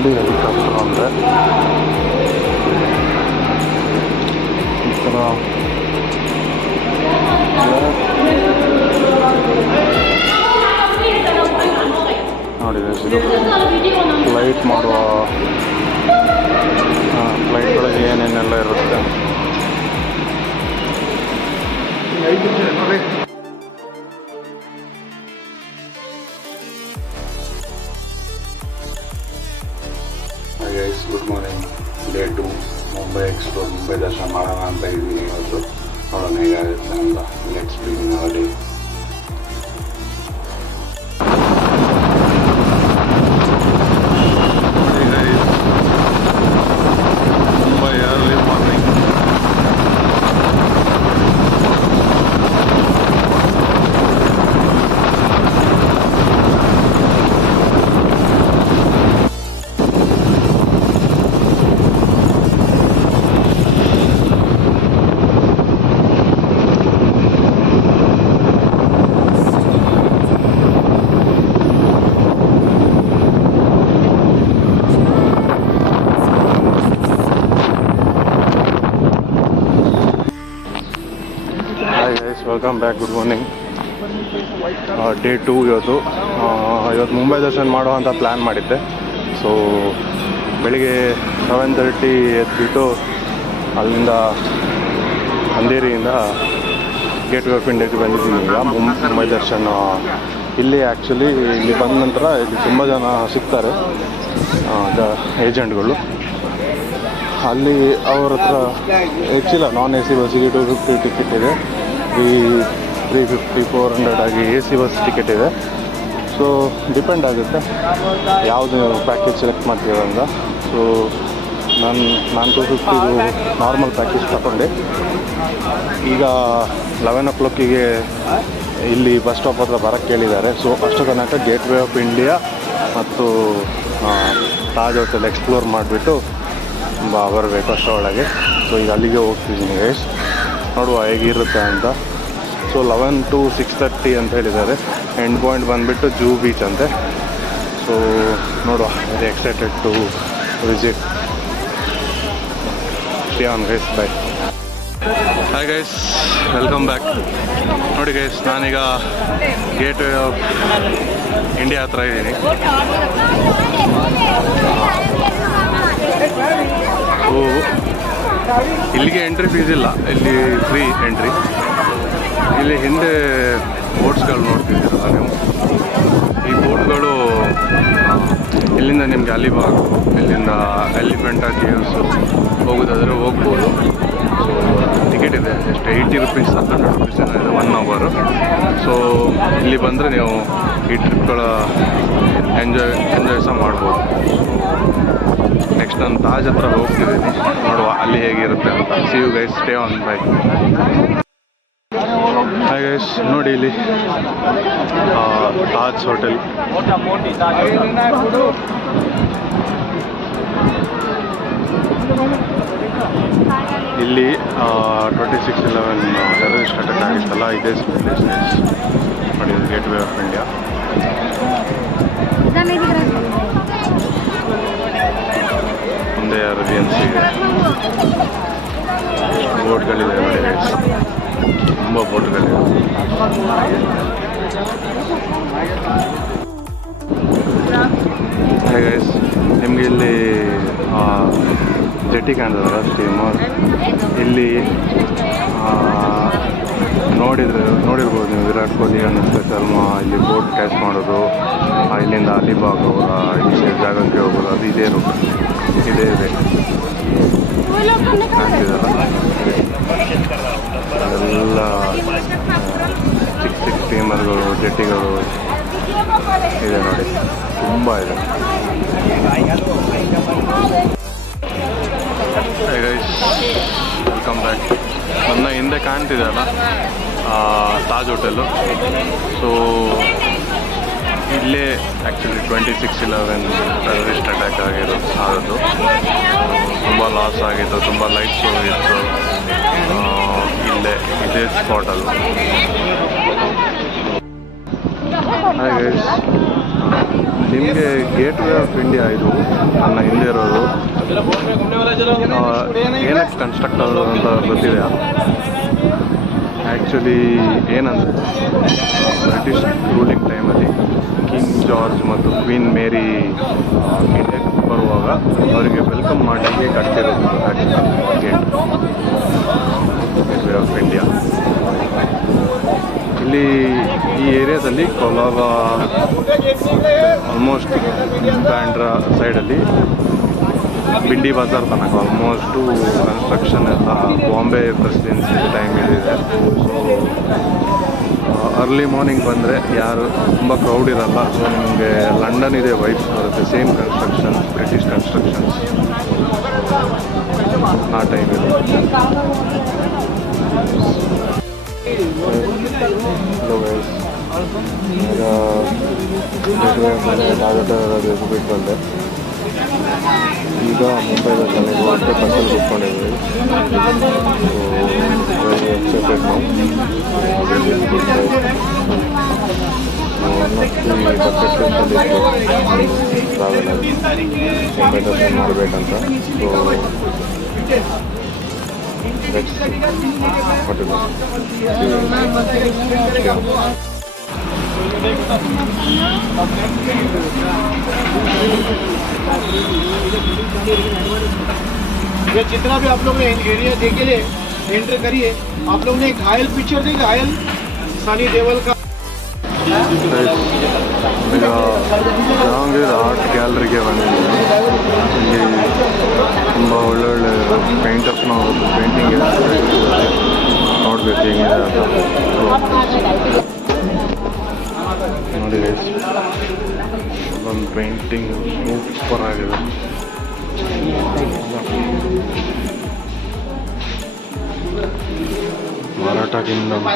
ಇಲ್ಲಿ ಹೆಲಿಕಾಪ್ಟರ್ ಅಂದರೆ ಈ ಥರ ನೋಡಿ ಇದು ಫ್ಲೈಟ್ ಮಾಡುವ ಫ್ಲೈಟ್ಗಳಿಗೆ ಏನೇನೆಲ್ಲ ಇರುತ್ತೆ. Guys good morning. Day 2 Mumbai explore, Mumbai ದರ್ಶನ ಮಾಡೋಣ ಅಂತ ಇದ್ದೀನಿ ಇವತ್ತು. ನೋಡೋಣ ಹೇಗಾಗುತ್ತೆ ಅಂತ. Let's begin hour day. Mumbai early morning. Welcome back, good morning. Day 2 ಇವತ್ತು ಮುಂಬೈ ದರ್ಶನ ಮಾಡುವಂಥ ಪ್ಲ್ಯಾನ್ ಮಾಡಿದ್ದೆ. ಸೊ ಬೆಳಿಗ್ಗೆ 7:30 ಎದ್ಬಿಟ್ಟು ಅಲ್ಲಿಂದ ಅಂಧೇರಿಯಿಂದ ಗೇಟ್ ವೇ ಆಫ್ ಇಂಡಿಯಾಗೆ ಬಂದಿದ್ದೀನಿ. ಈಗ ಮುಂಬೈ ದರ್ಶನ ಇಲ್ಲಿ ಆ್ಯಕ್ಚುಲಿ ಇಲ್ಲಿ ಬಂದ ನಂತರ ಇಲ್ಲಿ ತುಂಬ ಜನ ಸಿಗ್ತಾರೆ ಏಜೆಂಟ್ಗಳು. ಅಲ್ಲಿ ಅವ್ರ ಹತ್ರ ಹೆಚ್ಚಿಲ್ಲ, ನಾನ್ AC ಬಸ್ಸಿಗೆ 250 ಟಿಕೆಟ್ ಇದೆ, 350 400 ಆಗಿ AC ಬಸ್ ಟಿಕೆಟ್ ಇದೆ. ಸೊ ಡಿಪೆಂಡ್ ಆಗುತ್ತೆ ಯಾವುದು ಪ್ಯಾಕೇಜ್ ಸೆಲೆಕ್ಟ್ ಮಾಡ್ತೀವಿ ಅಂತ. ಸೊ ನಾನು 250 ನಾರ್ಮಲ್ ಪ್ಯಾಕೇಜ್ ತಗೊಂಡೆ. ಈಗ 11 o'clock ಇಲ್ಲಿ ಬಸ್ ಸ್ಟಾಪ್ ಹತ್ರ ಬರೋಕ್ಕೆ ಕೇಳಿದ್ದಾರೆ. ಸೊ ಅಷ್ಟು ತನಕ ಗೇಟ್ ವೇ ಆಫ್ ಇಂಡಿಯಾ ಮತ್ತು ತಾಜ್ ಹೋಟೆಲ್ ಎಕ್ಸ್ಪ್ಲೋರ್ ಮಾಡಿಬಿಟ್ಟು ಬರಬೇಕು ಅಷ್ಟರೊಳಗೆ. ಸೊ ಈಗ ಅಲ್ಲಿಗೆ ಹೋಗ್ತಿದ್ದೀನಿ ಗೈಸ್, ನೋಡುವ ಹೇಗಿರುತ್ತೆ ಅಂತ. ಸೊ 11 to 6:30 ಅಂತ ಹೇಳಿದ್ದಾರೆ. ಎಂಡ್ ಪಾಯಿಂಟ್ ಬಂದುಬಿಟ್ಟು ಜೂ ಬೀಚ್ ಅಂತೆ. ಸೊ ನೋಡುವ, very excited to visit. Stay on guys, bye. Hi guys, welcome back. ನೋಡಿ ಗೈಸ್, ನಾನೀಗ ಗೇಟ್ ವೇ ಆಫ್ ಇಂಡಿಯಾ ಹತ್ರ ಇದ್ದೀನಿ. ಇಲ್ಲಿಗೆ ಎಂಟ್ರಿ ಫೀಸ್ ಇಲ್ಲ, ಇಲ್ಲಿ ಫ್ರೀ ಎಂಟ್ರಿ. ಇಲ್ಲಿ ಹಿಂದೆ ಬೋಟ್ಸ್ಗಳು ನೋಡ್ತಿದ್ದೀರಲ್ಲ ನೀವು, ಈ ಬೋಟ್ಗಳು ಇಲ್ಲಿಂದ ನಿಮಗೆ ಅಲಿಬಾಗ್, ಇಲ್ಲಿಂದ ಎಲಿಫೆಂಟಾ ಕೇವ್ಸು ಹೋಗೋದಾದರೆ ಹೋಗ್ಬೋದು. ಸೊ ಟಿಕೆಟ್ ಇದೆ ಎಷ್ಟು 80 rupees 100 rupees ಏನೋ ಇದೆ 1 hour. ಸೊ ಇಲ್ಲಿ ಬಂದರೆ ನೀವು ಈ ಟ್ರಿಪ್ಗಳ ಎಂಜಾಯ್ ಸಹ ಮಾಡ್ಬೋದು. ನೆಕ್ಸ್ಟ್ ನಾನು ತಾಜ್ ಹತ್ರ ಹೋಗ್ತಿದ್ದೀನಿ, ನೋಡುವ ಅಲ್ಲಿ ಹೇಗಿರುತ್ತೆ ಅಂತ. See you guys, stay on, bye. Hi guys, ನೋಡಿ ಇಲ್ಲಿ ತಾಜ್ ಹೋಟೆಲ್. ಇಲ್ಲಿ 26/11 ಟೆರರಿಸ್ಟ್ ಅಟ್ಯಾಕ್ ಆಗಿತ್ತಲ್ಲ, ಇದೇ ಪ್ಲೇಸ್. ನೋಡಿ, ಗೇಟ್ ವೇ ಆಫ್ ಇಂಡಿಯಾ. ಮುಂದೆ ಅರೇಬಿಯನ್ ಸೀ ಇದೆ, ಬೋಟ್ಗಳಿದೆ ನೋಡಿ ಗೈಸ್, ತುಂಬ ಬೋಟ್ಗಳಿವೆ. ಹಾಯ್ ಗೈಸ್, ನಿಮಗೆ ಇಲ್ಲಿ ಜೆಟ್ಟಿ ಕಾಣ್ತದಲ್ಲ, ಸ್ಟೀಮರ್. ಇಲ್ಲಿ ನೋಡಿರ್ಬೋದು ನೀವು, ವಿರಾಟ್ ಕೊಹ್ಲಿ ಅನುಷ್ಕಾ ಶರ್ಮಾ ಇಲ್ಲಿ ಬೋಟ್ ಕ್ಯಾಚ್ ಮಾಡೋದು, ಇಲ್ಲಿಂದ ಅಲಿಬಾಗ್ ಅವರ ಈ ಜಾಗಕ್ಕೆ ಹೋಗೋದು, ಅದು ಇದೇ ರೂಟ್, ಇದೇ ಇದೆ ಕಾಣ್ತಿದಲ್ಲ. ಎಲ್ಲ ಚಿಕ್ಕ ಸ್ಟೀಮರ್ಗಳು, ಜೆಟ್ಟಿಗಳು ಇದೆ ನೋಡಿ, ತುಂಬ ಇದೆ. Welcome back. ನನ್ನ ಹಿಂದೆ ಕಾಣ್ತಿದೆಯಲ್ಲ ತಾಜ್ ಹೋಟೆಲ್ಲು. ಸೊ ಇಲ್ಲೇ ಆ್ಯಕ್ಚುಲಿ 26/11 ಟೆರರಿಸ್ಟ್ ಅಟ್ಯಾಕ್ ಆದದ್ದು. ತುಂಬ ಲಾಸ್ ಆಗಿತ್ತು, ತುಂಬ ಲೈಟ್ಸ್ ಹೋಗಿತ್ತು ಇಲ್ಲೇ, ಇದೇ ಸ್ಪಾಟಲ್ಲಿ. ಹಾಗೆ ನಿಮಗೆ ಗೇಟ್ ವೇ ಆಫ್ ಇಂಡಿಯಾ ಇದು ನನ್ನ ಹಿಂದೆ ಇರೋದು ಏನಕ್ಕೆ ಕನ್ಸ್ಟ್ರಕ್ಟ್ ಆಗೋದು ಅಂತ ಗೊತ್ತಿದೆ. ಆ್ಯಕ್ಚುಲಿ ಏನಂದರೆ ಬ್ರಿಟಿಷ್ ರೂಲಿಂಗ್ ಟೈಮಲ್ಲಿ ಕಿಂಗ್ ಜಾರ್ಜ್ ಮತ್ತು ಕ್ವೀನ್ ಮೇರಿ ಇಂಡಿಯಾಕ್ಕೆ ಬರುವಾಗ ಅವರಿಗೆ ವೆಲ್ಕಮ್ ಮಾಡಲಿಕ್ಕೆ ಕಟ್ಟಿರೋದು ಗೇಟ್ ವೇ ಆಫ್ ಇಂಡಿಯಾ. ಇಲ್ಲಿ ಈ ಏರಿಯಾದಲ್ಲಿ ಕೋಲಾರ ಆಲ್ಮೋಸ್ಟ್ ಬ್ಯಾಂಡ್ರಾ ಸೈಡಲ್ಲಿ ಬಿಂಡಿ ಬಜಾರ್ ತನಕ ಆಲ್ಮೋಸ್ಟು ಕನ್ಸ್ಟ್ರಕ್ಷನ್ ಎಲ್ಲ ಬಾಂಬೆ ಪ್ರೆಸಿಡೆನ್ಸಿ ಟೈಮ್ ಇದೆ. ಸೊ ಅರ್ಲಿ ಮಾರ್ನಿಂಗ್ ಬಂದರೆ ಯಾರು ತುಂಬ ಕ್ರೌಡ್ ಇರಲ್ಲ. ಸೊ ನಿಮಗೆ ಲಂಡನ್ ಇದೆ ವೈಬ್ಸ್ ಬರುತ್ತೆ, ಸೇಮ್ ಕನ್ಸ್ಟ್ರಕ್ಷನ್, ಬ್ರಿಟಿಷ್ ಕನ್ಸ್ಟ್ರಕ್ಷನ್ಸ್ ಆ ಟೈಮಲ್ಲಿ. ಬಿಟ್ಟು ಬಂದೆ. ಈಗ ಮುಂಬೈದಲ್ಲಿ ಮತ್ತೆ ಬಸ್ಸಲ್ಲಿ ಕೂತ್ಕೊಂಡಿದ್ದೀವಿ. ಎಕ್ಸೈಟೆಡ್ ನಾವು ಟ್ರಾವೆಲರ್ ಮುಂಬೈ ದರ್ಶನ ಮಾಡಬೇಕಂತ. ಸೊ ये जितना भी आप लोग ने एरिया देखे ले एंटर करिए. आप लोग ने घायल पिक्चर देखा, घायल सनी देओल का. ಈಗ ಜಹಾಂಗೀರ್ ಆರ್ಟ್ ಗ್ಯಾಲರಿಗೆ ಬಂದಿದ್ದೀನಿ. ಇಲ್ಲಿ ತುಂಬ ಒಳ್ಳೊಳ್ಳೆ ಪೇಂಟರ್ಸ್ನ ಪೇಂಟಿಂಗ್ ಇದೆ, ನೋಡಬೇಕು ಹೆಂಗಿದೆ ಅಂತ. ನೋಡಿ ಒಂದು ಪೇಂಟಿಂಗ್ ಸೂಪರ್ ಆಗಿದೆ. ಮರಾಠ ಕಿಂಗ್ಡಮ್,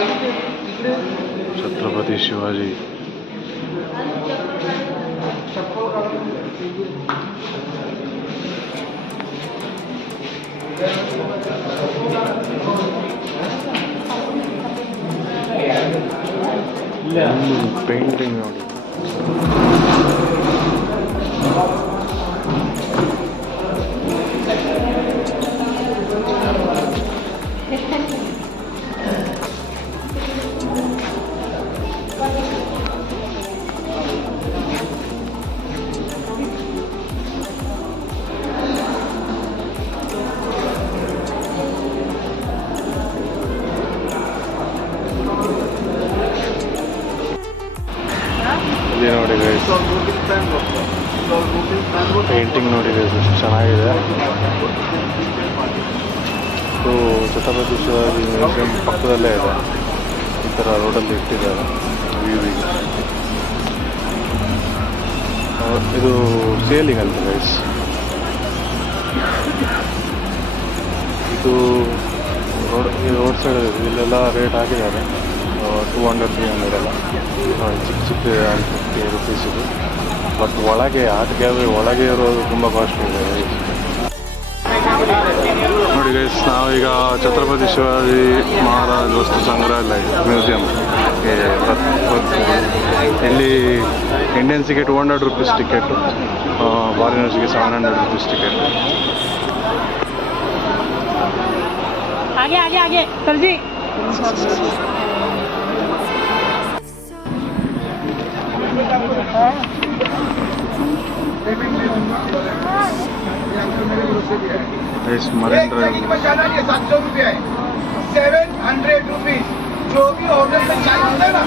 ಛತ್ರಪತಿ ಶಿವಾಜಿ. ಪೇಂಟಿಂಗ್ ನೋಡಿ. ನೋಡಿ ಗೈಸ್, ಪೇಂಟಿಂಗ್ ನೋಡಿ ಗೈಸ್ ಎಷ್ಟು ಚೆನ್ನಾಗಿದೆ. ಸೊ ಛತ್ರಪತಿ ಶಿವಾಜಿ ಮ್ಯೂಸಿಯಂ ಪಕ್ಕದಲ್ಲೇ ಇದೆ. ಈ ಥರ ರೋಡಲ್ಲಿ ಇಟ್ಟಿದ್ದಾರೆ ವ್ಯೂವಿಗೆ. ಇದು ಸೇಲಿಂಗ್ ಅಂತ ಗೈಸ್. ಇದು ರೋಡ್ ಸೈಡ್ ಇಲ್ಲೆಲ್ಲ ರೇಟ್ ಹಾಕಿದ್ದಾರೆ 200-300 ಎಲ್ಲ. ಚಿಕ್ಕ 50 ರುಪೀಸ್ ಇದು. ಬಟ್ ಒಳಗೆ ಆರ್ಟ್ ಗ್ಯಾಲರಿ ಒಳಗೆ ಇರೋದು ತುಂಬ ಕಾಸ್ಟ್ಲಿ ಇದೆ. ನೋಡಿ ಗೈಸ್, ನಾವೀಗ ಛತ್ರಪತಿ ಶಿವಾಜಿ ಮಹಾರಾಜ್ ವಸ್ತು ಸಂಗ್ರಹಾಲಯ ಮ್ಯೂಸಿಯಂ ಇಲ್ಲಿ ಇಂಡಿಯನ್ಸಿಗೆ 200 ರುಪೀಸ್ ಟಿಕೆಟು, ಫಾರಿನರ್ಸ್ಗೆ 700 ರುಪೀಸ್ ಟಿಕೆಟ್. आगे आगे आगे सर जी. इस मरीन ड्राइव 700 रुपये है, 700 रुपीज. जो भी होटल में चाय होता है ना,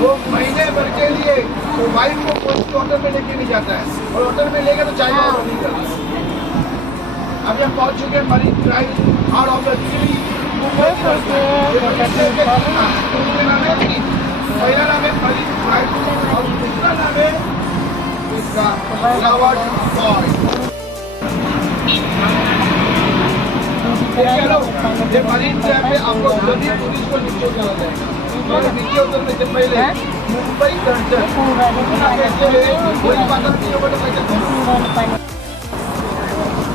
वो महीने भर के लिए वाइफ को होटल में लेके नहीं जाता है, और होटल में लेके तो चाय ऑर्डर नहीं करता. अभी हम पहुंच चुके हैं मरीन ड्राइव और ऑफ द सिटी. पहला नाम है मरीन ड्राइव और दूसरा नाम है इसका फ्लावर पॉइंट. ये मरीन ड्राइव में आपको सभी टूरिस्ट को नीचे उतारा जाएगा. और नीचे उतरने से पहले मुंबई दर्शन कोई बात नहीं होगा.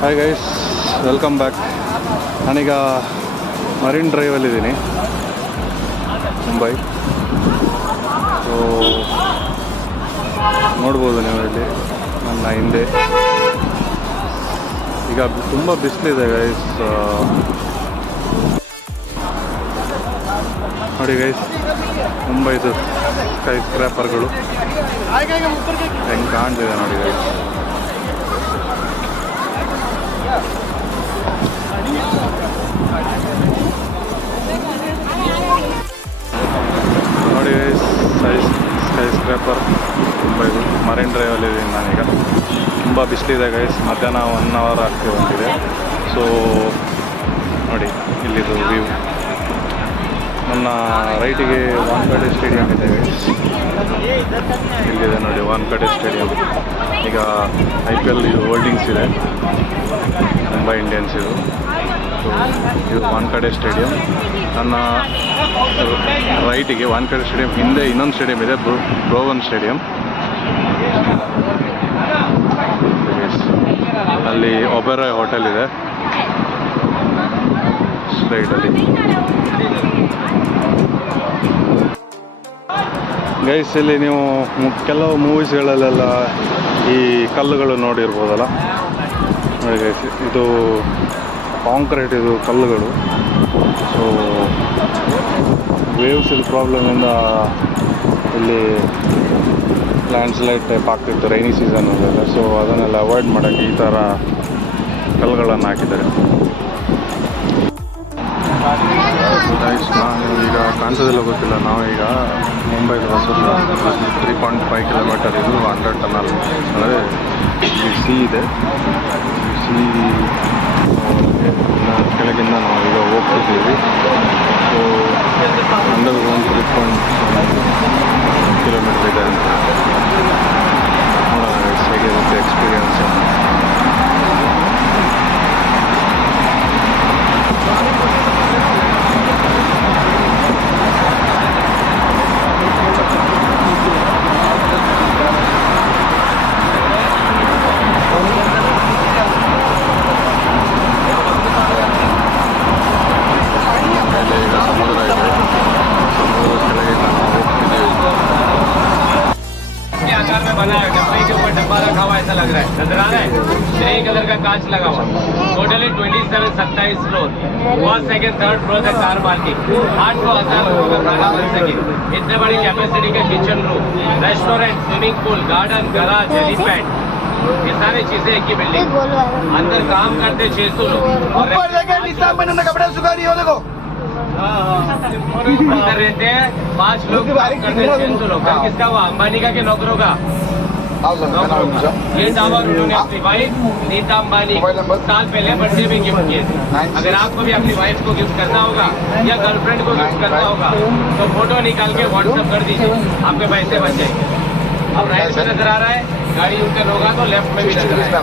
Hi guys, welcome back. ನಾನೀಗ ಮರೀನ್ ಡ್ರೈವಲ್ಲಿದ್ದೀನಿ ಮುಂಬೈ. ಸೊ ನೋಡ್ಬೋದು ನೀವು ಇಲ್ಲಿ ನನ್ನ ಹಿಂದೆ. ಈಗ ತುಂಬ ಬಿಸಿಲಿದೆ ಗೈಸ್. ನೋಡಿ ಗೈಸ್, ಮುಂಬೈದು ಸ್ಕೈ ಸ್ಕ್ರ್ಯಾಪರ್ಗಳು ಹೆಂಗೆ ಕಾಣ್ತಿದೆ ನೋಡಿ ಗೈಸ್. ನೋಡಿ ಗೈಸ್, ಸ್ಕೈ ಸ್ಕ್ರ್ಯಾಪರ್ ಮುಂಬೈದು ಮರೈನ್ ಡ್ರೈವಲ್ಲಿದ್ದೀನಿ ನಾನೀಗ. ತುಂಬ ಬಿಸಿಲಿದೆ ಗೈಸ್, ಮಧ್ಯಾಹ್ನ 1 hour ಆಗ್ತಿ ಬಂದಿದೆ. ಸೊ ನೋಡಿ ಇಲ್ಲಿದು ವ್ಯೂ. ನನ್ನ ರೈಟಿಗೆ ವಾನ್ಖೇಡೆ ಸ್ಟೇಡಿಯಂ ಇದೆ ಗೈಸ್. ಇಲ್ಲಿದೆ ನೋಡಿ ವಾನ್ಖೇಡೆ ಸ್ಟೇಡಿಯಂ. ಈಗ IPL ಇದು ಹೋಲ್ಡಿಂಗ್ಸ್ ಇದೆ, ಮುಂಬೈ ಇಂಡಿಯನ್ಸ್ ಇದು. ಸೊ ಇದು ವಾನ್ಖೇಡೆ ಸ್ಟೇಡಿಯಂ. ನನ್ನ ರೈಟಿಗೆ ವಾನ್ಖೇಡೆ ಸ್ಟೇಡಿಯಂ ಹಿಂದೆ ಇನ್ನೊಂದು ಸ್ಟೇಡಿಯಂ ಇದೆ, ಬ್ರೋವನ್ ಸ್ಟೇಡಿಯಂ. ಅಲ್ಲಿ ಒಬೆರಾಯ್ ಹೋಟೆಲ್ ಇದೆ ಸ್ಟ್ರೈಟಲ್ಲಿ. ಗೈಸ್, ಇಲ್ಲಿ ನೀವು ಕೆಲವು ಮೂವೀಸ್ಗಳಲ್ಲೆಲ್ಲ ಈ ಕಲ್ಲುಗಳು ನೋಡಿರ್ಬೋದಲ್ಲ. ನೋಡಿ ಗೈಸ್, ಇದು ಕಾಂಕ್ರೀಟ್, ಇದು ಕಲ್ಲುಗಳು. ಸೊ ವೇವ್ಸ್ ಇಲ್ಲಿ ಪ್ರಾಬ್ಲಮಿಂದ ಇಲ್ಲಿ ಲ್ಯಾಂಡ್ಸ್ಲೈಡ್ ಟೈಪ್ ಆಗ್ತಿತ್ತು ರೈನಿ ಸೀಸನಲ್ಲೆಲ್ಲ. ಸೊ ಅದನ್ನೆಲ್ಲ ಅವಾಯ್ಡ್ ಮಾಡೋಕ್ಕೆ ಈ ಥರ ಕಲ್ಲುಗಳನ್ನು ಹಾಕಿದ್ದಾರೆ. ಗೈಸ್, ನಾನು ಈಗ ಕಾಣ್ತದಿಲ್ಲ ಗೊತ್ತಿಲ್ಲ, ನಾವು ಈಗ ಮುಂಬೈದು ಹೊಸ 3.5 ಕಿಲೋಮೀಟರ್ ಇದು ಅಂಡರ್ ಟನಲ್, ಅಂದರೆ ಸಿ ಇದೆ. ಸಿ ಕೆಳಗಿಂದ ನಾವು ಈಗ ಹೋಗ್ತಿದ್ದೀವಿ. ಸೊ ಅಂಡರ್ 3.5 ಕಿಲೋಮೀಟರ್ ಇದೆ ಅಂತ ನೋಡೋಣ ಗೈಸ್ ಹೇಗಿರುತ್ತೆ ಎಕ್ಸ್ಪೀರಿಯನ್ಸ್. ग्रे कलर का कांच लगा हुआ, totally 27 27 floor, first second third floor तक कार पार्किंग, 8,000 लोगों का खाना बन सके, इतने बड़ी कैपेसिटी का kitchen room, restaurant, swimming pool, garden, garage, helipad, ये सारी चीजें एक ही बिल्डिंग. अंदर काम करते 600 लोग. ऊपर देखो निशान मैंने कपड़े सुखा रही हो देखो. अंदर रहते हैं 5 लोग, काम करते 600 लोग. घर किसका हुआ? अंबानी का के नौकरों का? ये दावा उन्होंने अपनी वाइफ नीता अंबानी साल पहले बर्थडे में गिफ्ट किए थे. अगर आपको भी अपनी वाइफ को गिफ्ट करना होगा या गर्लफ्रेंड को गिफ्ट करना होगा तो फोटो निकाल के व्हाट्सएप कर दीजिए, आपके पैसे बच जाएंगे. अब राइट में नजर आ रहा है, गाड़ी यूटर्न होगा तो लेफ्ट में भी नजर आएगा.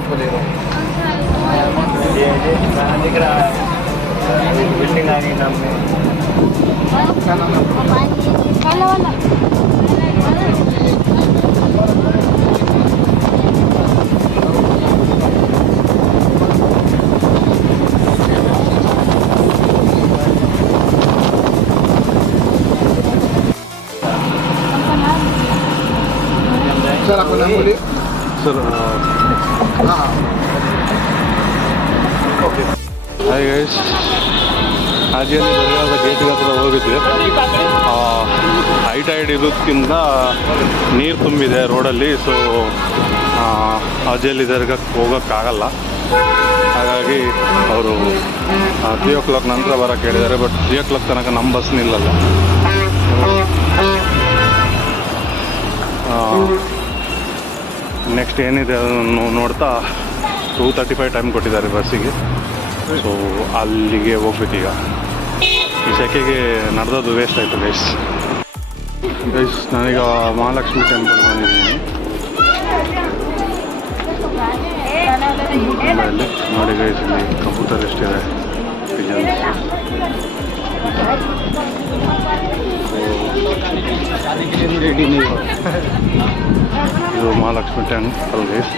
दिख रहा है बिल्डिंग आ गई सामने. सर आपका नाम बोलिए. ಸರ್ हाँ ओके. ಹಾಯ್ ಗೈಸ್, ಹಾಜಿಯಲ್ಲಿ ದರ್ಗಾದ ಗೇಟಿಗೆ ಹತ್ರ ಹೋಗಿದ್ವಿ. ಹೈ ಟೈಡ್ ಇರೋದಕ್ಕಿಂತ ನೀರು ತುಂಬಿದೆ ರೋಡಲ್ಲಿ. ಸೊ ಹಾಜಿಯಲ್ಲಿ ದರ್ಗಾಕ್ಕೆ ಹೋಗೋಕ್ಕಾಗಲ್ಲ. ಹಾಗಾಗಿ ಅವರು 3 o'clock ನಂತರ ಬರೋಕ್ಕೆ ಹೇಳಿದ್ದಾರೆ. ಬಟ್ 3 o'clock ತನಕ ನಮ್ಮ ಬಸ್ ನಿಲ್ಲಲ್ಲ. ನೆಕ್ಸ್ಟ್ ಏನಿದೆ ಅದನ್ನು ನೋಡ್ತಾ 2:35 ಟೈಮ್ ಕೊಟ್ಟಿದ್ದಾರೆ ಬಸ್ಸಿಗೆ. ಸೊ ಅಲ್ಲಿಗೆ ಹೋಗ್ಬೇಕೀಗ. ಈ ಸೆಕೆಗೆ ನಡೆದದ್ದು ವೇಸ್ಟ್ ಆಯಿತು ಗೈಸ್. ನಾನೀಗ ಮಹಾಲಕ್ಷ್ಮಿ ಟೆಂಪಲ್ ಬಂದಿದ್ದೀನಿ. ಅಲ್ಲಿ ನೋಡಿ ಗೈಸ್, ಇಲ್ಲಿ ಕಬೂತರ್ ಎಷ್ಟಿದೆ, ಪಿಜನ್ಸ್. ಇದು ಮಹಾಲಕ್ಷ್ಮಿ ಟೆಂಪಲ್ ಗೈಸ್.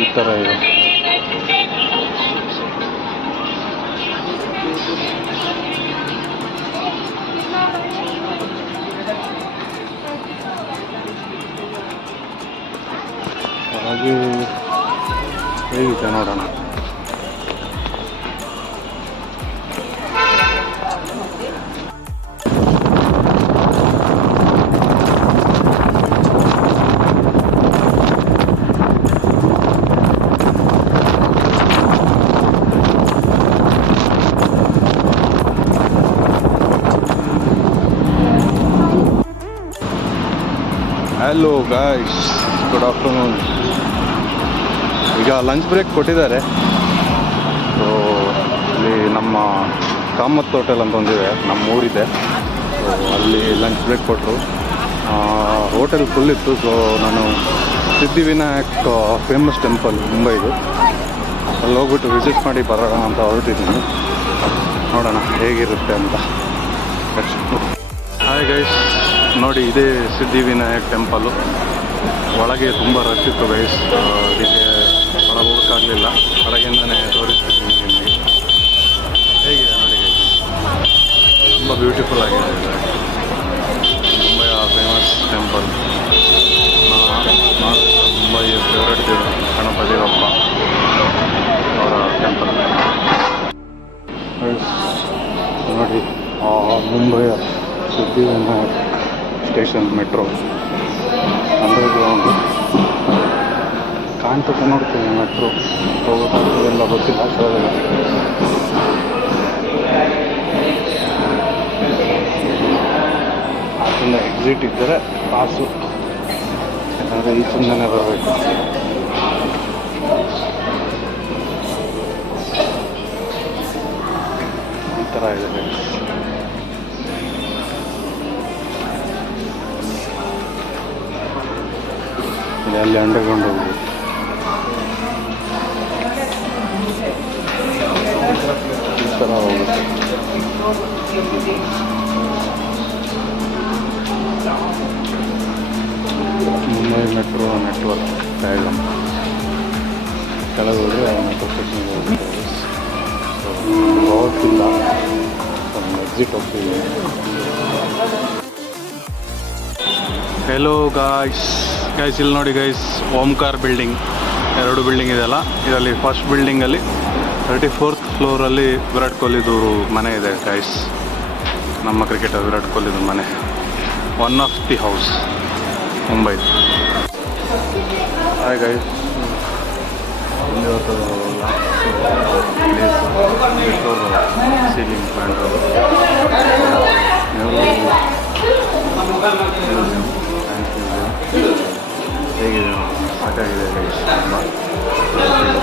ಈ ಥರ ಇದೆ. ಹಾಗೆ ಹೇಗಿದೆ ನೋಡೋಣ. Hello guys, good afternoon. ಈಗ ಲಂಚ್ ಬ್ರೇಕ್ ಕೊಟ್ಟಿದ್ದಾರೆ. ಸೊ ಇಲ್ಲಿ ನಮ್ಮ ಕಾಮತ್ ಹೋಟೆಲ್ ಅಂತ ಒಂದಿದೆ, ನಮ್ಮ ಊರಿದೆ. ಸೊ ಅಲ್ಲಿ ಲಂಚ್ ಬ್ರೇಕ್ ಕೊಟ್ಟರು. ಹೋಟೆಲ್ ಫುಲ್ ಇತ್ತು. ಸೊ ನಾನು ಸಿದ್ಧಿವಿನಾಯಕ್ ಫೇಮಸ್ ಟೆಂಪಲ್ ಮುಂಬೈದು, ಅಲ್ಲಿ ಹೋಗ್ಬಿಟ್ಟು ವಿಸಿಟ್ ಮಾಡಿ ಬರೋಣ ಅಂತ ಹೊರಟಿದ್ದೀನಿ. ನೋಡೋಣ ಹೇಗಿರುತ್ತೆ ಅಂತ. ಹಾಯ್ ಗೈಸ್, ನೋಡಿ ಇದೇ ಸಿದ್ಧಿವಿನಾಯಕ್ ಟೆಂಪಲ್ಲು. ಒಳಗೆ ತುಂಬ ರಶ್ ಇತ್ತು ಗೈಸ್, ಅದಕ್ಕೆ ಒಳಗೆ ಹೋಗೋಕ್ಕಾಗಲಿಲ್ಲ. ಹೊರಗಿಂದನೇ ತೋರಿಸ್ತೀನಿ ನಿಮಗೆ. ಹೇಗಿದೆ ನೋಡಿ ಗೈಸ್, ತುಂಬ ಬ್ಯೂಟಿಫುಲ್ ಆಗಿದೆ ಇದು. ಮುಂಬೈಯ ಫೇಮಸ್ ಟೆಂಪಲ್. ಮುಂಬೈ ಫೇವ್ರೆಟ್ ದೇವರು ಗಣಪತಿ ಬಪ್ಪ ಅವರ ಟೆಂಪಲ್. ನೋಡಿ ಮುಂಬೈಯ ಸಿದ್ಧಿವಿನಾಯಕ್ ಸ್ಟೇಷನ್ ಮೆಟ್ರೋ ಅಂಡರ್ಗ್ರೌಂಡು ಕಾಣ್ತಕ್ಕೆ ನೋಡ್ತೀನಿ. ಮೆಟ್ರೋ ಹೋಗೋಕ್ಕಾಗ್ತದೆಲ್ಲ ಗೊತ್ತಿಲ್ಲ. ಅದರಿಂದ ಎಕ್ಸಿಟ್ ಇದ್ದರೆ ಪಾಸು, ಯಾಕಂದರೆ ಈಚಿಂದನೇ ಬರಬೇಕು. ಈ ಥರ ಇದೆ. ಅಲ್ಲಿ ಅಂಡರ್ಗ್ರೌಂಡ್ ಹೋಗ್ಬೋದು. ಈ ಥರ ಹೋಗುತ್ತೆ. ಮುಂಬೈ ಮೆಟ್ರೋ ನೆಟ್ವರ್ಕ್ ಡಯಾಗ್ರಾಮ್ ಕೆಳಗೆ ಹೋದರೆ ಮೆಟ್ರೋ ಸ್ಟೇಷನ್ಗೆ ಹೋಗುತ್ತೆ. ಸೊ ಹೋಗ್ತಿಲ್ಲ, ಎಕ್ಸಿಟ್ ಹೋಗ್ತಿದೆ. ಹೆಲೋ ಗಾಯ್ಸ್, ಇಲ್ಲಿ ನೋಡಿ ಗೈಸ್, ಓಂಕಾರ್ ಬಿಲ್ಡಿಂಗ್, 2 ಬಿಲ್ಡಿಂಗ್ ಇದೆಯಲ್ಲ. ಇದರಲ್ಲಿ ಫಸ್ಟ್ ಬಿಲ್ಡಿಂಗಲ್ಲಿ 34th ಫ್ಲೋರಲ್ಲಿ ವಿರಾಟ್ ಕೊಹ್ಲಿದು ಮನೆ ಇದೆ ಗೈಸ್. ನಮ್ಮ ಕ್ರಿಕೆಟರ್ ವಿರಾಟ್ ಕೊಹ್ಲಿದು ಮನೆ. One of the house Mumbai. Hi guys, ceiling plant ಹೇಗಿದೆ, ಸಾಕಾಗಿದೆ ಗೈಸ್.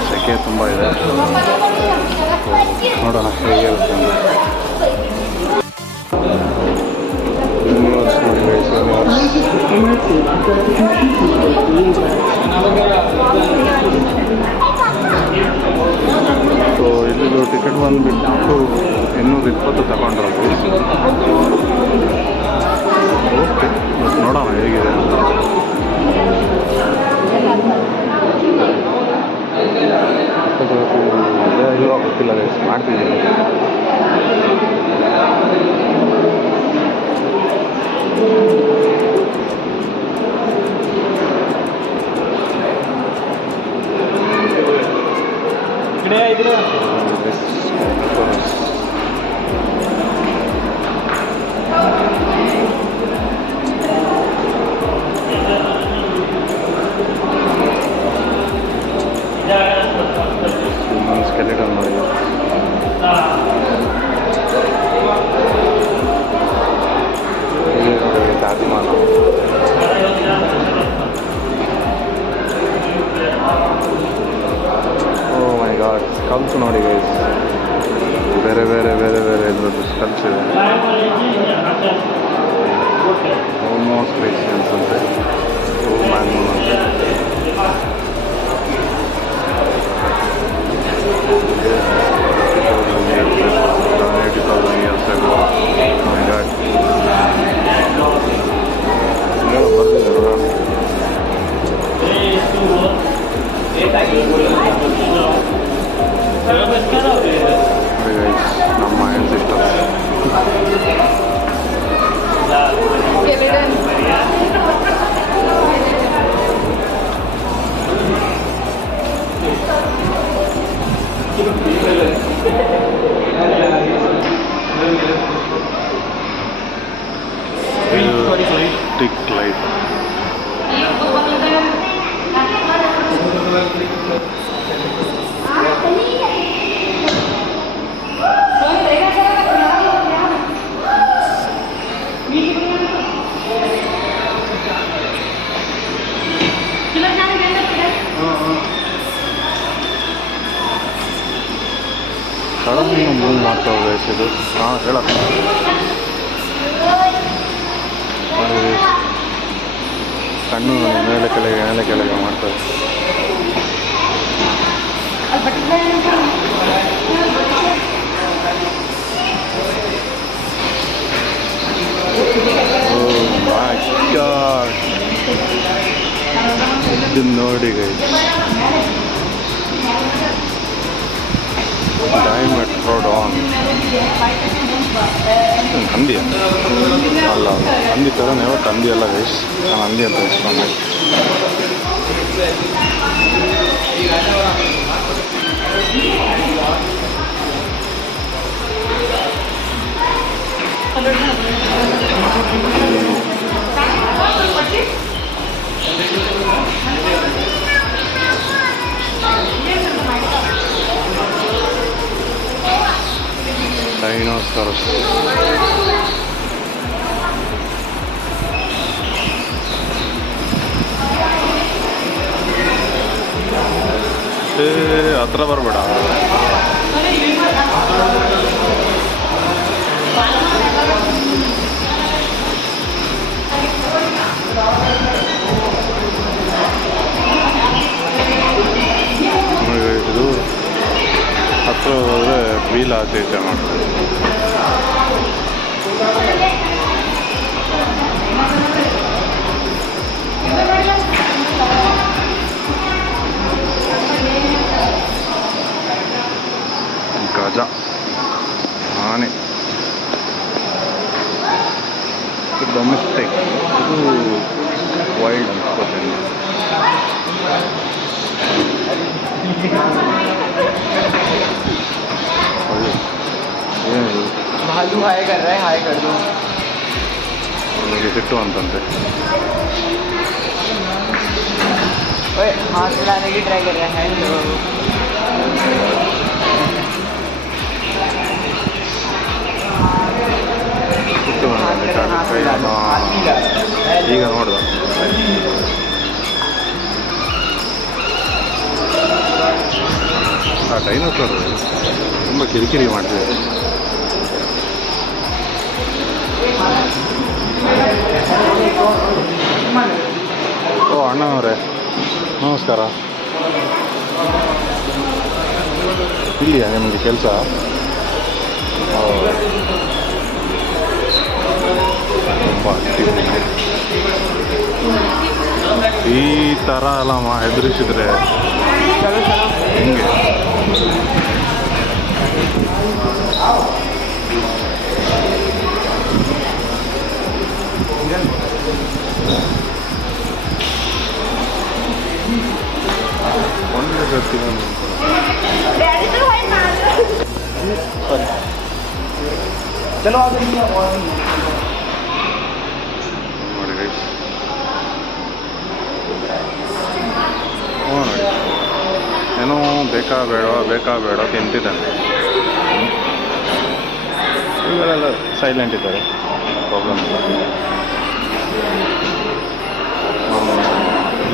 ಸೆಕೆ ತುಂಬ ಇದೆ. ನೋಡೋಣ ಹೇಗಿರುತ್ತೆ ಅಂತ. ಯೂನಿವರ್ಸ್ ನೋಡಿ ಗೈಸ್, ಸೊ ಇಲ್ಲಿದು ಟಿಕೆಟ್ ಬಂದುಬಿಟ್ಟು 220 ತಗೊಂಡ್ರು. ಓಕೆ, ನೋಡೋಣ ಹೇಗಿದೆ ಅಂತ. ಇಲ್ಲೋ ಗೊತ್ತಿಲ್ಲ ಗೈಸ್, ಮಾಡ್ತಿದ್ದೀನಿ. skeleton ನೋಡಿ. ತಾಜ್ಮಹಲ್. ಓ ಮೈ ಗಾಡ್, ಸ್ಕಲ್ಸ್ ನೋಡಿ ಗೈಸ್, ಬೇರೆ ಬೇರೆ ಬೇರೆ ಬೇರೆ ಇದ್ರದ್ದು ಸ್ಕಲ್ಸ್ ಇದೆ. ಆಲ್ಮೋಸ್ಟ್ ಕ್ರಿಶ್ಚಿಯನ್ಸ್ ಅಂತೆ, ರೋಮನ್ ಅಂತೆ. ನಮ್ಮ ancestors. ಮಾಡ್ತಾವೆ ಗೈಸ್ ಇದು. ಹಾಂ ಹೇಳಪ್ಪ ನೋಡಿ ಕಣ್ಣು ಮೇಲೆ ಕೆಳಗೆ ಮಾಡ್ತವೆ. ಇದು ನೋಡಿ ಗೈಸ್ ಡೈಮೆಟ್ರೋಡಾನ್ ಹಂದಿ ಅಲ್ಲ ಹಂದಿ ಥರನೇ ಬಟ್ ಹಂದಿ ಅಲ್ಲ ಗೈಸ್. ನಾನು ಹಂದಿ ಅಂತ ಇಸ್ಕೊಂಡೆ. ಡೈನೋಸಾರಸ್ ಹತ್ರ ಬರಬೇಡ. ಇದು ಹತ್ರ ಹೋದರೆ ವೀಲ್ ಆಚೆ ಮಾಡ್ತಾರೆ. ಗಜ ಆನೆ ಡೊಮೆಸ್ಟಿಕ್, ಇದು ವೈಲ್ಡ್ ಅನ್ಕೋತೀನಿ. ಏನಿದು भालू हाय कर रहा है, हाय कर दो. ಅವನಿಗೆ ಸಿಟ್ಟು ಅಂತಂತೆ. ओए हाथ चलाने की ट्राई कर रहा है. ಸಿಟ್ಟು ಅಂತಂತೆ. ಈಗ ನೋಡ್ದ ಆ ಡೈನೋಸಾರ್ ತುಂಬ ಕಿರಿಕಿರಿ ಮಾಡ್ತಿದೆ. ಓ ಅಣ್ಣನವರೇ ನಮಸ್ಕಾರ. ಇಲ್ಲಿಯಾ ನಿಮಗೆ ಕೆಲಸ? ತುಂಬ ಈ ಥರ ಎಲ್ಲ ಹೆದರಿಸಿದ್ರೆ ಹೆಂಗೆ? ಒಂದೇ ಸರ್ತಿ चलो आप ನೋಡಿ ಗೈಸ್. ನೋಡಿ ಏನೋ ಬೇಕಾ ಬೇಡ ತಿಂತಿದ್ದಾನೆ. ಇವರೆಲ್ಲ ಸೈಲೆಂಟ್ ಇದ್ದಾರೆ, ಪ್ರಾಬ್ಲಮ್ ಇಲ್ಲ.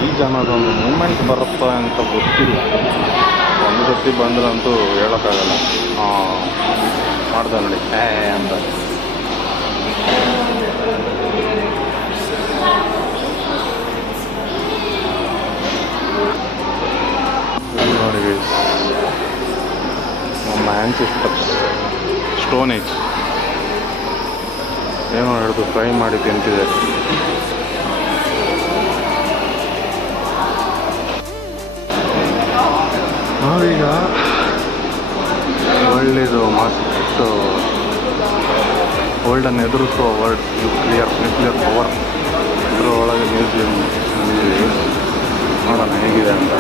ಈ ಜನದೊಂದು ಮೂಮೆಂಟ್ ಬರುತ್ತಾ ಅಂತ ಗೊತ್ತಿಲ್ಲ. ಒಂದು ಸರ್ತಿ ಬಂದ್ರಂತೂ ಹೇಳೋಕ್ಕಾಗಲ್ಲ. ಮಾಡ್ದೆ ನೋಡಿ ಅಂತ. ನೋಡಿ ನಮ್ಮ ಆ್ಯನ್ಸಿಸ್ಟರ್ಸ್ ಸ್ಟೋನ್ ಏಜ್ ಏನೋ ಹಿಡಿದು ಫ್ರೈ ಮಾಡಿ ತಿಂತಿದೆ. ನಾವೀಗ ಒಳ್ಳೆಯದು ಮಸ್ತು ವರ್ಲ್ಡನ್ನು ಎದುರಿಸುವ ವರ್ಲ್ಡ್ ನ್ಯೂಕ್ಲಿಯರ್ ಪವರ್ ಇದರ ಒಳಗೆ ಮ್ಯೂಸಿಯಂ ನೋಡೋಣ ಹೇಗಿದೆ ಅಂತ.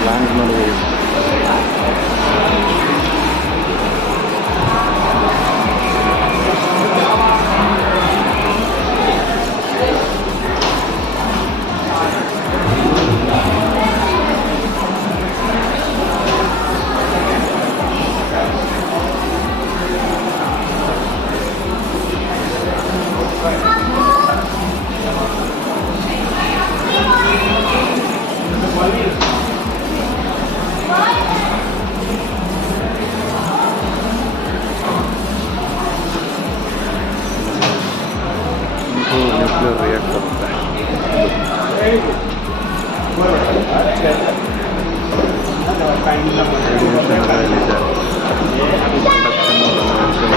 ಪ್ಲಾಂಟ್ ನೋಡಿ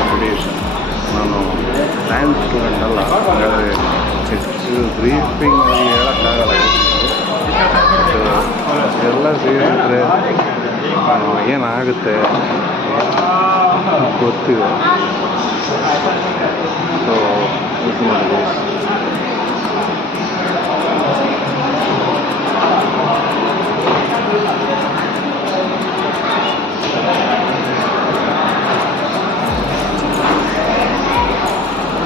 ರೇಡಿಯೇಷನ್ ನಾನು ಸೈನ್ಸ್ ಸ್ಟೂಡೆಂಟ್ ಅಲ್ಲ, ಹಾಗಾದರೆ ಹೆಚ್ಚು ಬ್ರೀಫಿಂಗ್ ಹೇಳೋಕ್ಕಾಗಲ್ಲ. ಎಲ್ಲ ಸೇರಿದ್ರೆ ಏನಾಗುತ್ತೆ ಗೊತ್ತಿದೆ. ಸೊ ಇದು ಮಾಡಿದೆ.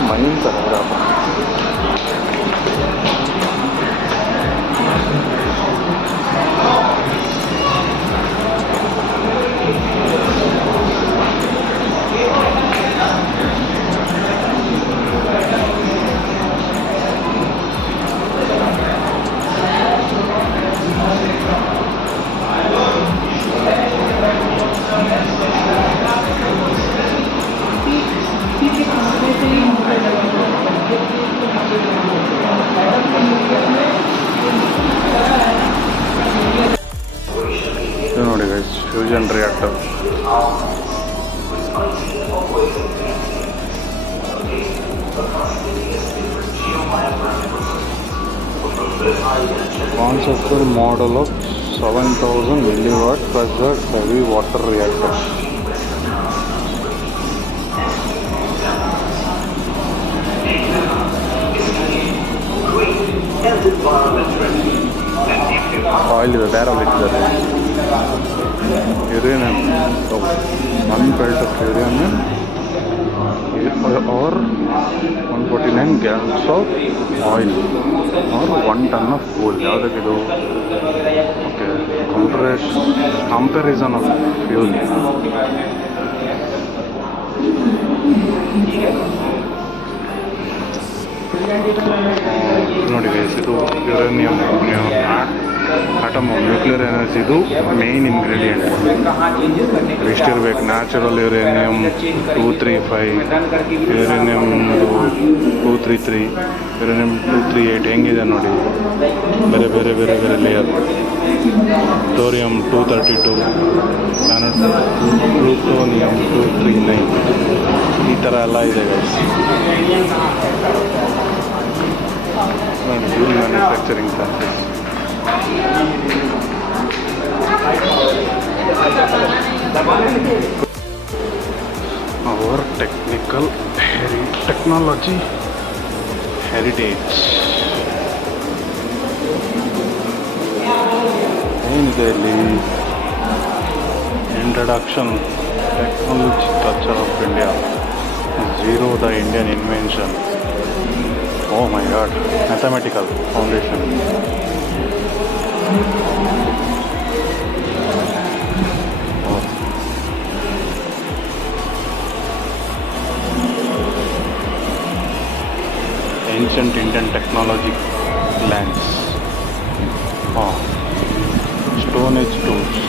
ಮೈನ್ ಥರ ಇದು ನೋಡಿ guys, fusion reactor. Conceptual model of 7000 milliwatt pressure heavy water reactor. Oil ಇದೆ, ಬ್ಯಾರಲ್ ಇಟ್ಟಿದ್ದಾರೆ. Uranium, one belt of uranium or 149 gallons of oil or 1 ton of coal. ಯಾವುದಕ್ಕಿದು? Okay, comparison of fuel. ನೋಡಿ guys, ಇದು uranium atom nuclear ಎನರ್ಜಿದು main ingredient. ಎಷ್ಟಿರ್ಬೇಕು? Natural uranium 235, uranium 233, uranium 238 ಹೆಂಗಿದೆ ನೋಡಿ, ಬೇರೆ ಬೇರೆ ಬೇರೆ ಬೇರೆ ಲೇಯರ್. ಥೋರಿಯಂ 232, ಪ್ಲೂಟೋನಿಯಂ 239, ಈ ಥರ ಎಲ್ಲ ಇದೆ guys. Fuel manufacturing plantage. Our technology heritage ಏನಿದೆ ಇಲ್ಲಿ? Introduction technology culture of India, zero the Indian invention. Oh my god, mathematical foundation. Oh. Ancient Indian technology lands. Oh. Stone Age tools.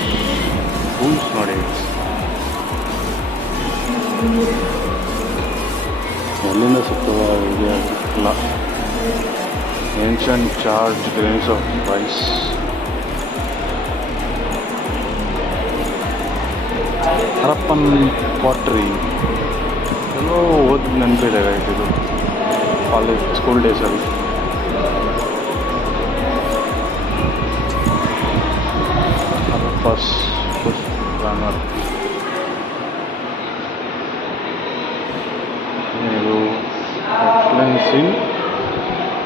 Tools nowadays. ಎಲ್ಲಿಂದ ಸಿಗ್ತದ idea ಇಲ್ಲ. Ancient charred grains of rice. Harappan pottery ಎಲ್ಲೋ ಓದಿ ನೆನಪಿದೆ ಇದು college school ಡೇಸಲ್ಲಿ. Harappas planner. ಇದು excellence in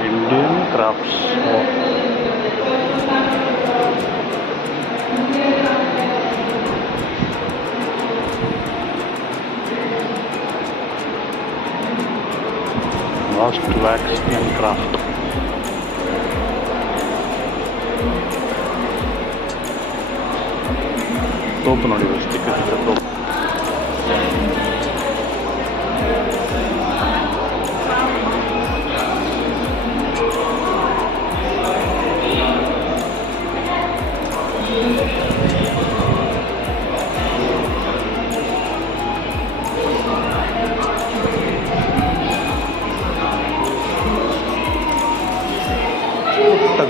Indian crafts. Lost wax and craft. ತೋಪು ನೋಡಿ, ಚಿಕ್ಕ ತೋಪು.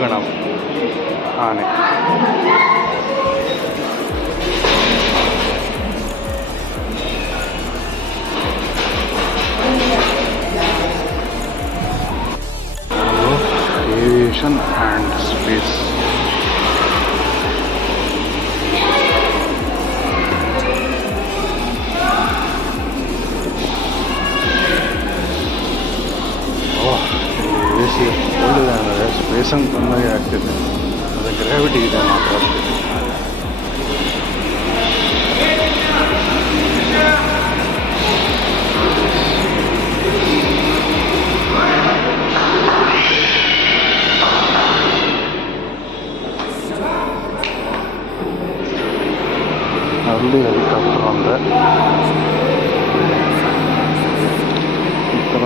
ಗಣಪ ಆನೆ. Aviation and space. A C ಒಳ್ಳೆಯದು ಅಂದರೆ ಸ್ಪೇಸ್ ಅಂತ ಬಂದಾಗೆ ಆಗ್ತಿದೆ. ಅದು ಗ್ರಾವಿಟಿ ಇದೆ ಮಾತ್ರ ಅಷ್ಟೇ. ಅಲ್ಲಿ ಹೆಲಿಕಾಪ್ಟರ್ ಅಂದರೆ ಈ ಥರ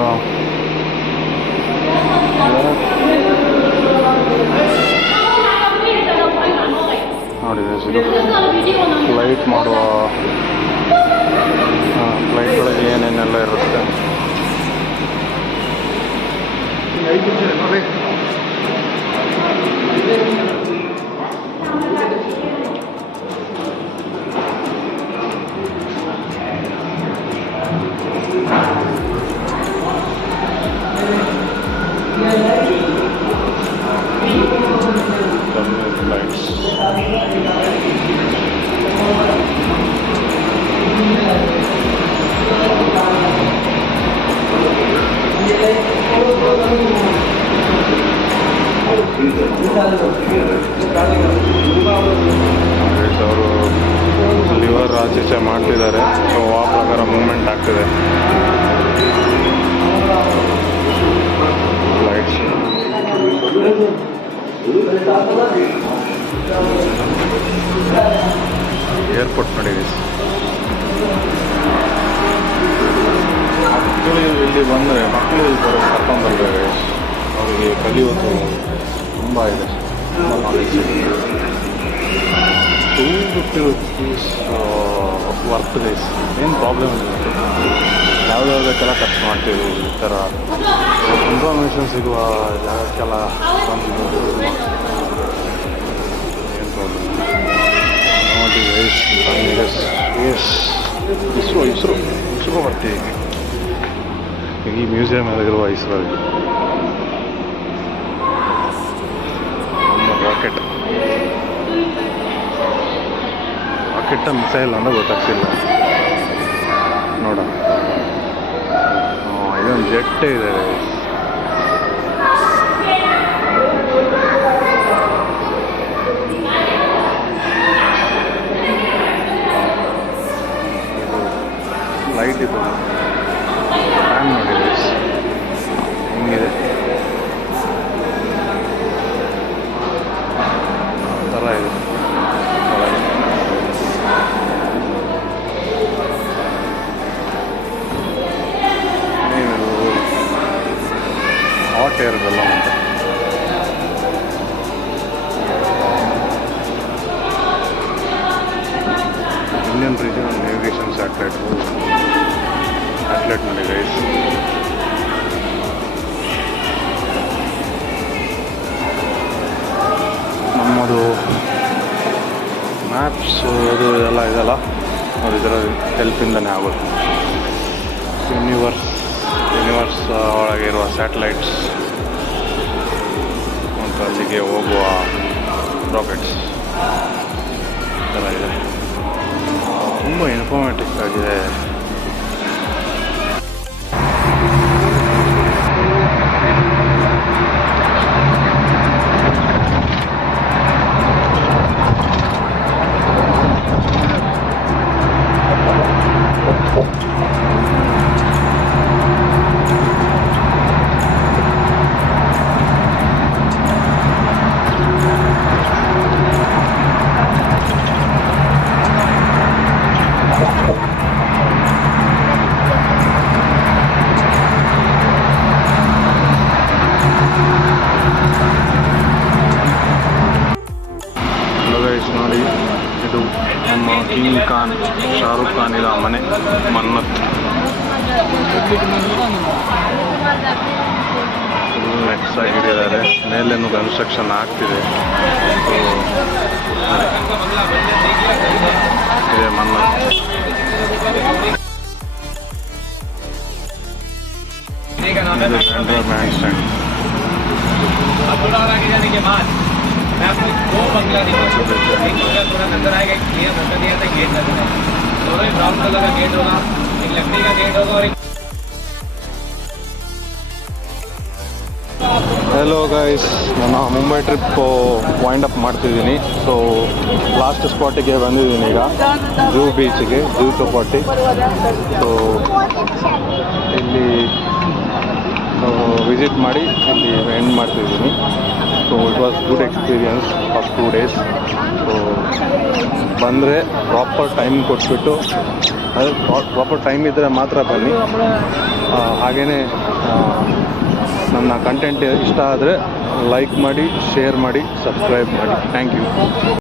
ನೋಡಿ ಇದು ಫ್ಲೈಟ್ ಮಾಡುವ ಫ್ಲೈಟ್ ಒಳಗೆ ಏನೇನೆಲ್ಲ ಇರುತ್ತೆ. Lights. ಅವರು ಲಿವರ್ ಆಚೆ ಮಾಡ್ತಿದ್ದಾರೆ. ಸೊ ಆ ಪ್ರಕಾರ ಮೂವ್ಮೆಂಟ್ ಆಗ್ತಿದೆ. ಲೈಟ್ಸ್ ಏರ್ಪೋರ್ಟ್ ನೋಡಿದೆ. ಮಕ್ಕಳು ಇಲ್ಲಿ ಬಂದರೆ ಮಕ್ಕಳು ಕರ್ಕೊಂಡ್ಬರ್ತಾರೆ. ಅವರಿಗೆ ಕಲಿಯೋದು ತುಂಬ ಇದೆ, ತುಂಬ ನಾಲೆಜ್ ಇದೆ. ₹250 ವರ್ತ್ ಡೇಸ್ ಏನು ಪ್ರಾಬ್ಲಮ್ ಇಲ್ಲ. ಯಾವುದಾವುದಕ್ಕೆಲ್ಲ ಖರ್ಚು ಮಾಡ್ತೀವಿ. ಈ ಥರ ಇನ್ಫಾರ್ಮೇಷನ್ ಸಿಗುವ ಜಾಗಕ್ಕೆಲ್ಲ ಬಂದು ಏನು ಪ್ರಾಬ್ಲಮ್ ನೋಡಿ. ಇಸ್ರೋ ಬರ್ತೀವಿ. ಈ ಮ್ಯೂಸಿಯಂ ಇರುವ ಇಸ್ರೋ ನಮ್ಮ ರಾಕೆಟ್ ಮಿಸೈಲ್ ಅಂತ ಗೊತ್ತಾಗ್ತಿಲ್ಲ ನೋಡ. ಇದೊಂದು ಜೆಟ್ಟೇ ಇದೆ. ಲೈಟ್ ಇದು ಫ್ಯಾನ್ ನೋಡಿ ಹಿಂಗಿದೆ. ಥರ ಇದೆ ಒಳಗೆ. ಹಾಟ್ ಏರ್ ಇದೆಲ್ಲ ಉಂಟು. ಇಂಡಿಯನ್ ರೀಜನಲ್ ನೇವಿಗೇಷನ್ ಸ್ಯಾಟಲೈಟ್ ನೋಡಿ ಗೈಸ್. ನಮ್ಮದು ಮ್ಯಾಪ್ಸ್ ಅದು ಎಲ್ಲ ಇದೆಲ್ಲ ಅದು ಇದರ ಹೆಲ್ಪಿಂದನೇ ಆಗುತ್ತೆ. ಯೂನಿವರ್ಸ್ ಒಳಗೆ ಇರುವ ಸ್ಯಾಟಲೈಟ್ಸ್ ಮತ್ತು ಅಲ್ಲಿಗೆ ಹೋಗುವ ರಾಕೆಟ್ಸ್ ಎಲ್ಲ ಇದೆ. ತುಂಬ ಇನ್ಫಾರ್ಮೇಟಿವ್ ಆಗಿದೆ. ನೋಡಿ, ಇದು ನಮ್ಮ ಕಿಂಗ್ ಖಾನ್ ಶಾರುಖ್ ಖಾನ್ ಇದ ಮನೆ ಮನ್ನತ್. ನೆಕ್ಸ್ಟ್ ಆಗಿದ್ದಾರೆ. ಮೇಲೇನು ಕನ್ಸ್ಟ್ರಕ್ಷನ್ ಆಗ್ತಿದೆ. ಇದೆ ಮನ್ಮತ್. ಇದು ಸೆಂಟ್ರಲ್ ಬ್ಯಾಂಡ್ ಸ್ಟ್ಯಾಂಡ್. अब थोड़ा और आगे जाने के बाद मैं आपको 2 बंगला दिखाऊंगा। एक बंगला थोड़ा अंदर आएगा, एक ये बंगला दिया था गेट लगा है, दोनों ही ब्राउन कलर का गेट होगा, एक लकड़ी का गेट होगा और एक ಹೆಲೋ ಗೈಸ್, ನಾನು ಮುಂಬೈ ಟ್ರಿಪ್ ವೈಂಡ್ ಅಪ್ ಮಾಡ್ತಿದ್ದೀನಿ. ಸೊ ಲಾಸ್ಟ್ ಸ್ಪಾಟಿಗೆ ಬಂದಿದ್ದೀನಿ ಈಗ, ಜೂ ಬೀಚಿಗೆ, ಜೂ ಚೌಪಾಟಿ. ಸೊ ಇಲ್ಲಿ ವಿಸಿಟ್ ಮಾಡಿ ಇಲ್ಲಿ ಎಂಡ್ ಮಾಡ್ತಿದ್ದೀನಿ. So it was good experience first 2 days. So ಬಂದರೆ ಪ್ರಾಪರ್ ಟೈಮ್ ಕೊಟ್ಬಿಟ್ಟು, ಅದು ಪ್ರಾಪರ್ ಟೈಮ್ ಇದ್ದರೆ ಮಾತ್ರ ಬನ್ನಿ. ಹಾಗೆಯೇ ನನ್ನ ಕಂಟೆಂಟ್ ಇಷ್ಟ ಆದರೆ ಲೈಕ್ ಮಾಡಿ, ಶೇರ್ ಮಾಡಿ, ಸಬ್ಸ್ಕ್ರೈಬ್ ಮಾಡಿ. Thank you.